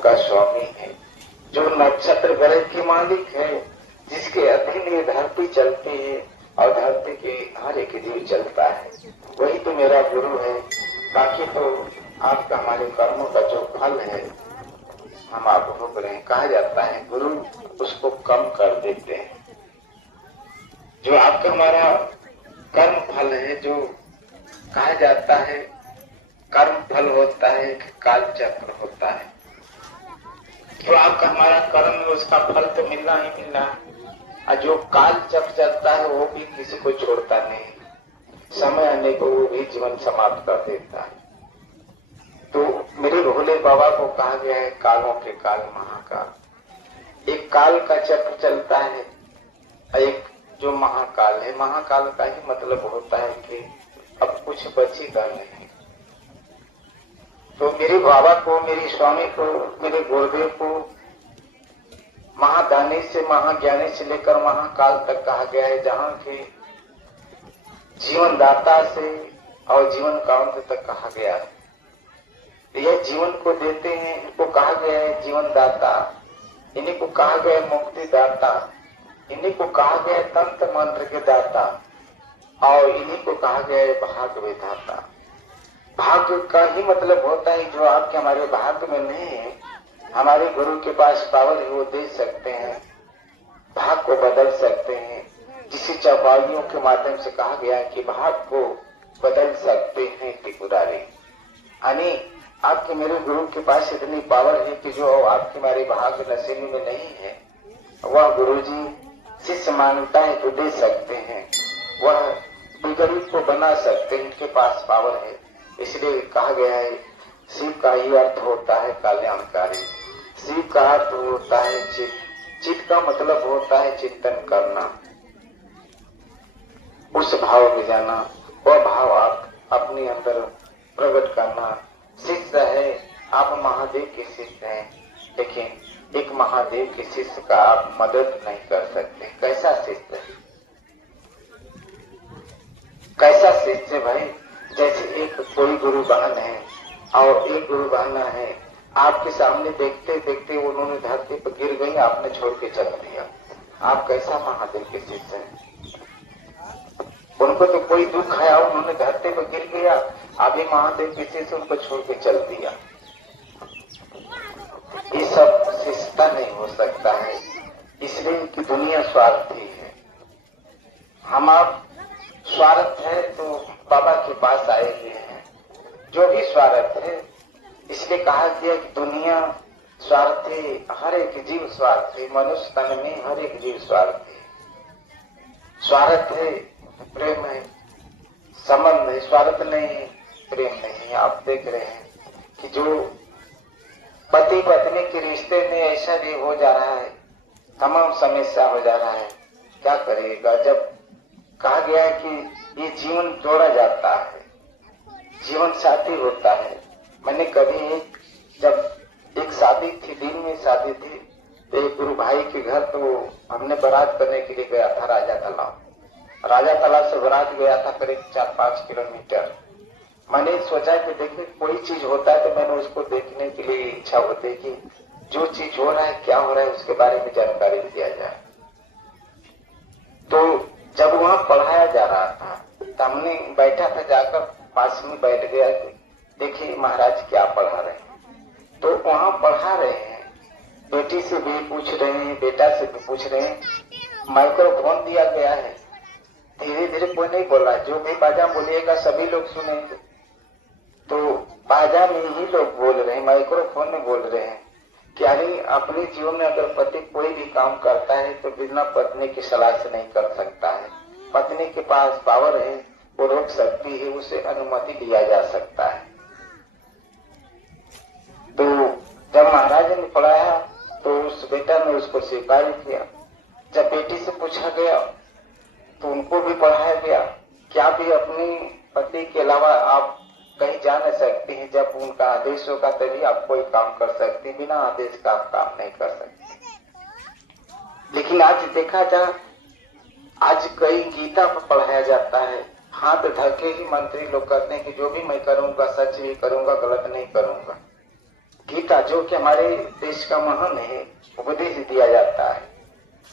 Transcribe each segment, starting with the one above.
का स्वामी है, जो नक्षत्र ग्रह के मालिक है, जिसके अधीन ये धरती चलती है और धरती के हर एक जीव चलता है, वही तो मेरा गुरु है। बाकी तो आपका हमारे कर्मों का जो फल है हम आप भोग रहे हैं। कहा जाता है गुरु उसको कम कर देते हैं। जो आपका हमारा कर्म फल है, जो कहा जाता है कर्म फल होता है, काल चक्र होता है, तो आपका हमारा कर्म में उसका फल तो मिलना ही मिलना है। और जो काल चक्र चलता है वो भी किसी को छोड़ता नहीं, समय आने को वो भी जीवन समाप्त कर देता है। तो मेरे भोले बाबा को कहा गया है कालों के काल महाकाल। एक काल का चक्र चलता है, एक जो महाकाल है, महाकाल का ही मतलब होता है कि अब कुछ बचेगा नहीं। तो मेरे बाबा को, मेरे स्वामी को, मेरे गुरुदेव को महादानी से, महाज्ञानी से लेकर महाकाल तक कहा गया है, जहाँ के जीवन दाता से और जीवन का अंत तक कहा गया है। यह जीवन को देते हैं, इनको कहा गया है जीवन दाता, इन्हीं को कहा गया है मुक्ति दाता, इन्हीं को कहा गया है तंत्र मंत्र के दाता, और इन्हीं को कहा गया है भाग्य विधाता। भाग्य का ही मतलब होता है जो आपके हमारे भाग्य में नहीं है, हमारे गुरु के पास पावर है, वो दे सकते हैं, भाग्य को बदल सकते हैं। जिसे चौपाइयों के माध्यम से कहा गया है कि भाग्य को बदल सकते हैं त्रिपुरारी। यानी आपके मेरे गुरु के पास इतनी पावर है कि जो आपके हमारे भाग्य नसीब में नहीं है, वह गुरु जी शिष्य मांगता है तो दे सकते हैं, वह गरीब को बना सकते हैं, इनके पास पावर है। इसलिए कहा गया है शिव का ही अर्थ होता है कल्याणकारी, शिव का अर्थ होता है चित, चित का मतलब होता है चिंतन करना, उस भाव में जाना, वह भाव आप अपने अंदर प्रकट करना। शिष्य है, आप महादेव के शिष्य हैं, लेकिन एक महादेव के शिष्य का आप मदद नहीं कर सकते। कैसा शिष्य है, कैसा शिष्य भाई? जैसे एक कोई गुरु बहन है और एक गुरु बहना है, आपके सामने देखते देखते उन्होंने धरती पर गिर गई, आपने छोड़ के चल दिया, आप कैसा महादेव के शिष्य हैं? उनको तो कोई दुख है, उन्होंने धरती पर गिर गया, अभी महादेव के शिष्य उनको छोड़ के चल दिया। ये सब शिष्यता नहीं हो सकता है, इसलिए कि दुनिया स्वार्थी है। हम आप स्वार्थ है तो बाबा के पास आए हुए हैं, जो भी स्वार्थ है, इसलिए कहा गया कि दुनिया स्वार्थी, हर एक जीव स्वार्थी, मनुष्य तन में हर एक जीव स्वार्थी। स्वार्थ है, प्रेम है, संबंध है, स्वार्थ नहीं है, प्रेम नहीं है। आप देख रहे हैं कि जो पति पत्नी के रिश्ते में ऐसा भी हो जा रहा है, तमाम समस्या हो जा रहा है, क्या करिएगा? जब कहा गया है कि ये जीवन जोड़ा जाता है, जीवन साथी होता है। मैंने कभी जब एक शादी थी, दिन में शादी थी, तो एक गुरु भाई के घर, तो हमने बारात करने के लिए गया था राजा तालाब से बारात गया था करीब 4-5 किलोमीटर। मैंने सोचा कि देखिए कोई चीज होता है तो मैंने उसको देखने के लिए इच्छा होती है कि जो चीज हो रहा है, क्या हो रहा है, उसके बारे में जानकारी दिया जाए। तो जब वहाँ पढ़ाया जा रहा था तो हमने बैठा था, जाकर पास में बैठ गया कि देखिए महाराज क्या पढ़ा रहे हैं। तो वहाँ पढ़ा रहे हैं, बेटी से भी पूछ रहे हैं, बेटा से भी पूछ रहे हैं, माइक्रोफोन दिया गया है, धीरे धीरे कोई नहीं बोल रहा, जो भी बाजा बोलिएगा सभी लोग सुनेंगे। तो बाजा में ही लोग बोल रहे हैं, माइक्रोफोन में बोल रहे हैं कि यानी अपने जीवन में अगर पति कोई भी काम करता है तो बिना पत्नी की सलाह से नहीं कर सकता है। पत्नी के पास पावर है, वो रोक सकती है, उसे अनुमति दिया जा सकता है। तो जब महाराज ने पढ़ाया तो उस बेटा ने उसको स्वीकार किया। जब बेटी से पूछा गया तो उनको भी पढ़ाया गया, क्या भी अपनी पति के अलावा आप कहीं जा नहीं सकती हैं, जब उनका आदेश होगा तभी आप कोई काम कर सकती, बिना आदेश का आप काम नहीं कर सकते। लेकिन आज देखा जाए, आज कई गीता पर पढ़ाया जाता है, हाथ धके ही मंत्री लोग करते हैं कि जो भी मैं करूंगा सच ही करूंगा, गलत नहीं करूंगा। गीता जो कि हमारे देश का महान है, उपदेश दिया जाता है,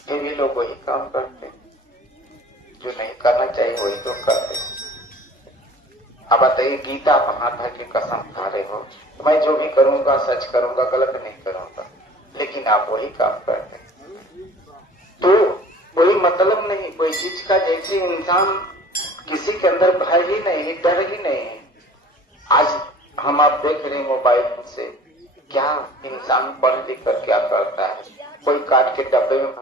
फिर भी लोग वही काम करते, जो नहीं करना चाहिए वही तो करते। अब बताइए, गीता आप हाथ धर के कसम खा रहे हो, तो मैं जो भी करूंगा सच करूंगा, गलत नहीं करूंगा, लेकिन आप वही काम करते। तो कोई मतलब नहीं कोई चीज का, जैसे इंसान किसी के अंदर भय ही नहीं, डर ही नहीं है। आज हम आप देख रहे हैं मोबाइल से क्या इंसान पढ़ लिख कर क्या करता है, कोई काट के डब्बे में